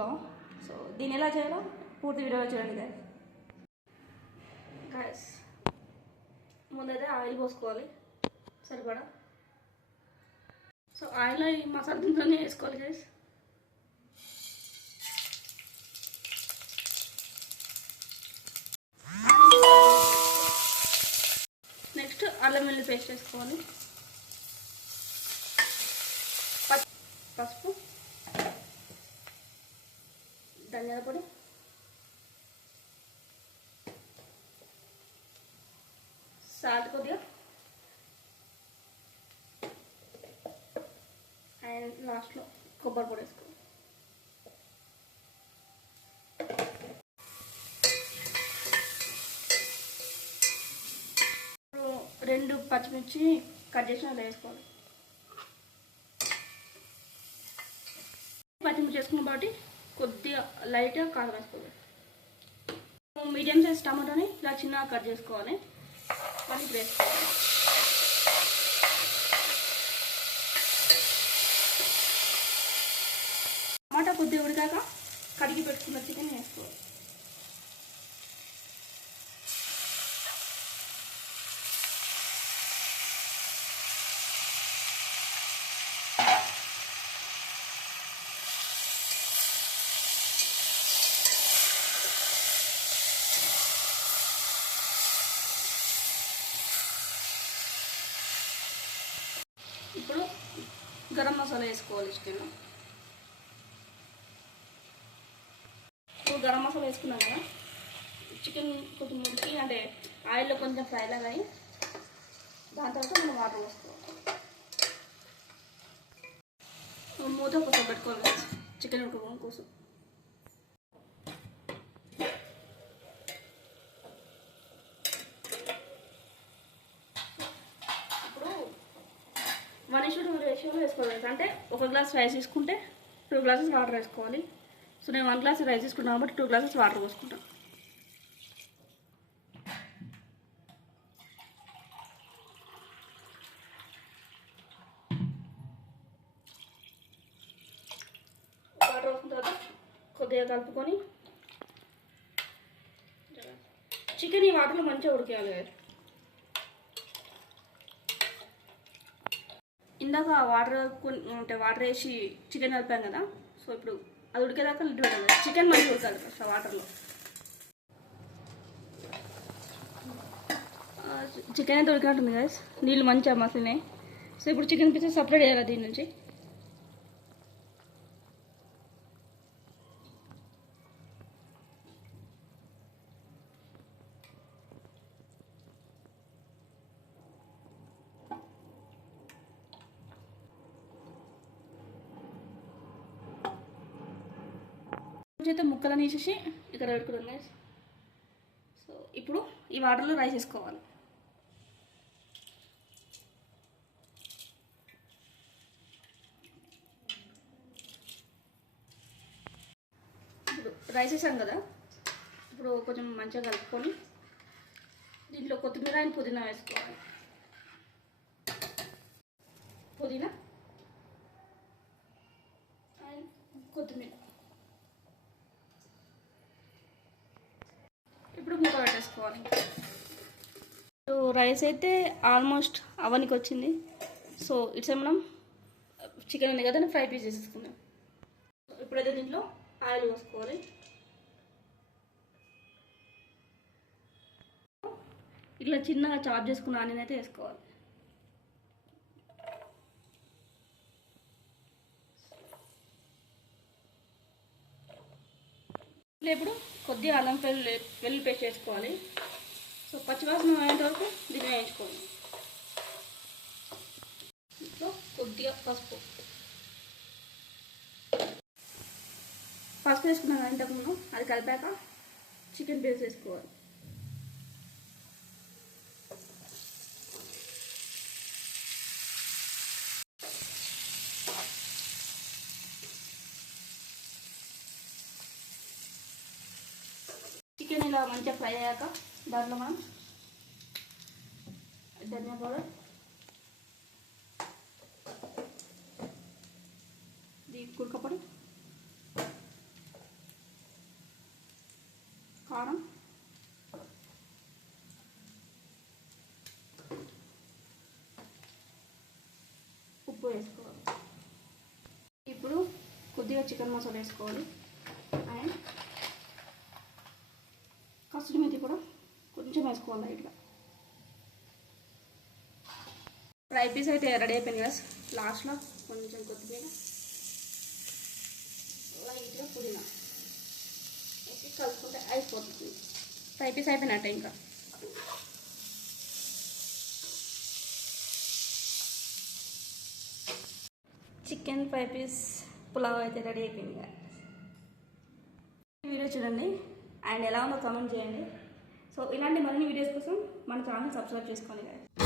Pulao. So దీన్ని ఎలా చేయాలో పూర్తి వీడియోలో చూడండి గైస్. ముందైతే ఆయిల్ పోసుకోవాలి సరిపడా. సో ఆయిల్లో ఈ మసాలా దినుసులన్నీ వేసుకోవాలి గైస్. నెక్స్ట్ అల్లం వెల్లుల్లి పేస్ట్ వేసుకోవాలి. పసుపు, ధనియాల పొడి, సాల్ట్ కొద్దిగా, అండ్ లాస్ట్లో కొబ్బరి పొడి వేసుకోవాలి. రెండు పచ్చిమిర్చి కట్ చేసిన అలా వేసుకోవాలి. పచ్చిమిర్చి వేసుకున్న కాబట్టి కొద్దిగా లైట్గా కారం వేసుకోవాలి. మీడియం సైజ్ టమాటోని ఇలా చిన్నగా కట్ చేసుకోవాలి. మళ్ళీ వేసుకోవాలి. టమాటా కొద్దిగా ఉడికాక కడిగి పెట్టుకున్న చికెన్ వేసుకోవాలి. ఇప్పుడు గరం మసాలా వేసుకోవాలి చికెన్. ఇప్పుడు గరం మసాలా వేసుకున్నాం కదా, చికెన్ కొంచెం ఉడికి అంటే ఆయిల్లో కొంచెం ఫ్రై లాగా అయ్యి దాని తర్వాత మనం వాటర్ వేసుకోవాలి. మూత కోసం పెట్టుకోవాలి చికెన్ ఉడకడం కోసం. ఇప్పుడు 1:2 రేషియోలో వేసుకోవాలి. అంటే 1 గ్లాస్ రైస్ తీసుకుంటే 2 గ్లాసెస్ వాటర్ వేసుకోవాలి. సో నేను 1 గ్లాస్ రైస్ తీసుకుంటాను కాబట్టి 2 గ్లాసెస్ వాటర్ పోసుకుంటాను. వాటర్ పోసుకున్న తర్వాత కొద్దిగా కలుపుకొని చికెన్ ఈ వాటర్లో మంచిగా ఉడికేయాలి. ఇందాక వాటర్ అంటే వాటర్ వేసి చికెన్ కలిపాం కదా, సో ఇప్పుడు అది ఉడికేదాకా లిడ్ పెట్టాలి. చికెన్ మంచిగా ఉడకాలి ఫస్ట్ వాటర్లో. చికెన్ అయితే ఉడికినట్టుంది కదా, నీళ్ళు మంచిగా మసిలినాయి. సో ఇప్పుడు చికెన్ పీసెస్ సపరేట్ చేయాలి దీని నుంచి. అయితే ముక్కలను వేసేసి ఇక్కడ పెట్టుకున్నాం గైస్. సో ఇప్పుడు ఈ వాటర్లో రైస్ వేసుకోవాలి. ఇప్పుడు రైస్ వేసాం కదా, ఇప్పుడు కొంచెం మంచిగా కలుపుకొని దీంట్లో కొత్తిమీర అండ్ పుదీనా వేసుకోవాలి. పుదీనా అండ్ కొత్తిమీర. ఇప్పుడు మూత పెట్టేసుకోవాలి. రైస్ అయితే ఆల్మోస్ట్ అవనికి వచ్చింది. సో ఇట్స్ మనం చికెన్ ఉంది కదా ఫ్రై పీస్ చేసేసుకుందాం. ఇప్పుడైతే దీంట్లో ఆయిల్ పోసుకోవాలి. ఇట్లా చిన్నగా చాప్ చేసుకున్న ఆనియన్ అయితే వేసుకోవాలి. ఇట్లా ఇప్పుడు కొద్దిగా అల్లం వెల్లుల్లి పేస్ట్ వేసుకోవాలి. సో పచ్చివాసన అయ్యేంత వరకు దీన్ని వేయించుకోవాలి. ఇంట్లో కొద్దిగా పసుపు వేసుకున్నాం కదా ఇంతకుముందు, అది కలిపాక చికెన్ పీస్ వేసుకోవాలి. చికెన్ ఇలా మంచిగా ఫ్రై అయ్యాక దాంట్లో మనం ధనియా పౌడర్, కుడక పొడి, ఉప్పు వేసుకోవాలి. ఇప్పుడు కొద్దిగా చికెన్ మసాలా వేసుకోవాలి అండ్ కస్తూరి మేతి కూడా కొంచెం వేసుకోవాలి లైట్గా. ఫ్రై పీస్ అయితే రెడీ అయిపోయింది కదా. లాస్ట్లో కొంచెం కొత్తిమీర, లైట్గా పుదీనా వేసి కలుపుకుంటే అయిపోతుంది. ఫ్రై పీస్ అయిపోయినట్టే. ఇంకా చికెన్ ఫ్రై పీస్ పులావ్ అయితే రెడీ అయిపోయింది కదా. వీడియో చూడండి అండ్ ఎలా ఉందో కామెంట్ చేయండి. సో ఇలాంటి మరిన్ని వీడియోస్ కోసం మన ఛానల్ సబ్స్క్రైబ్ చేసుకోండి కదా.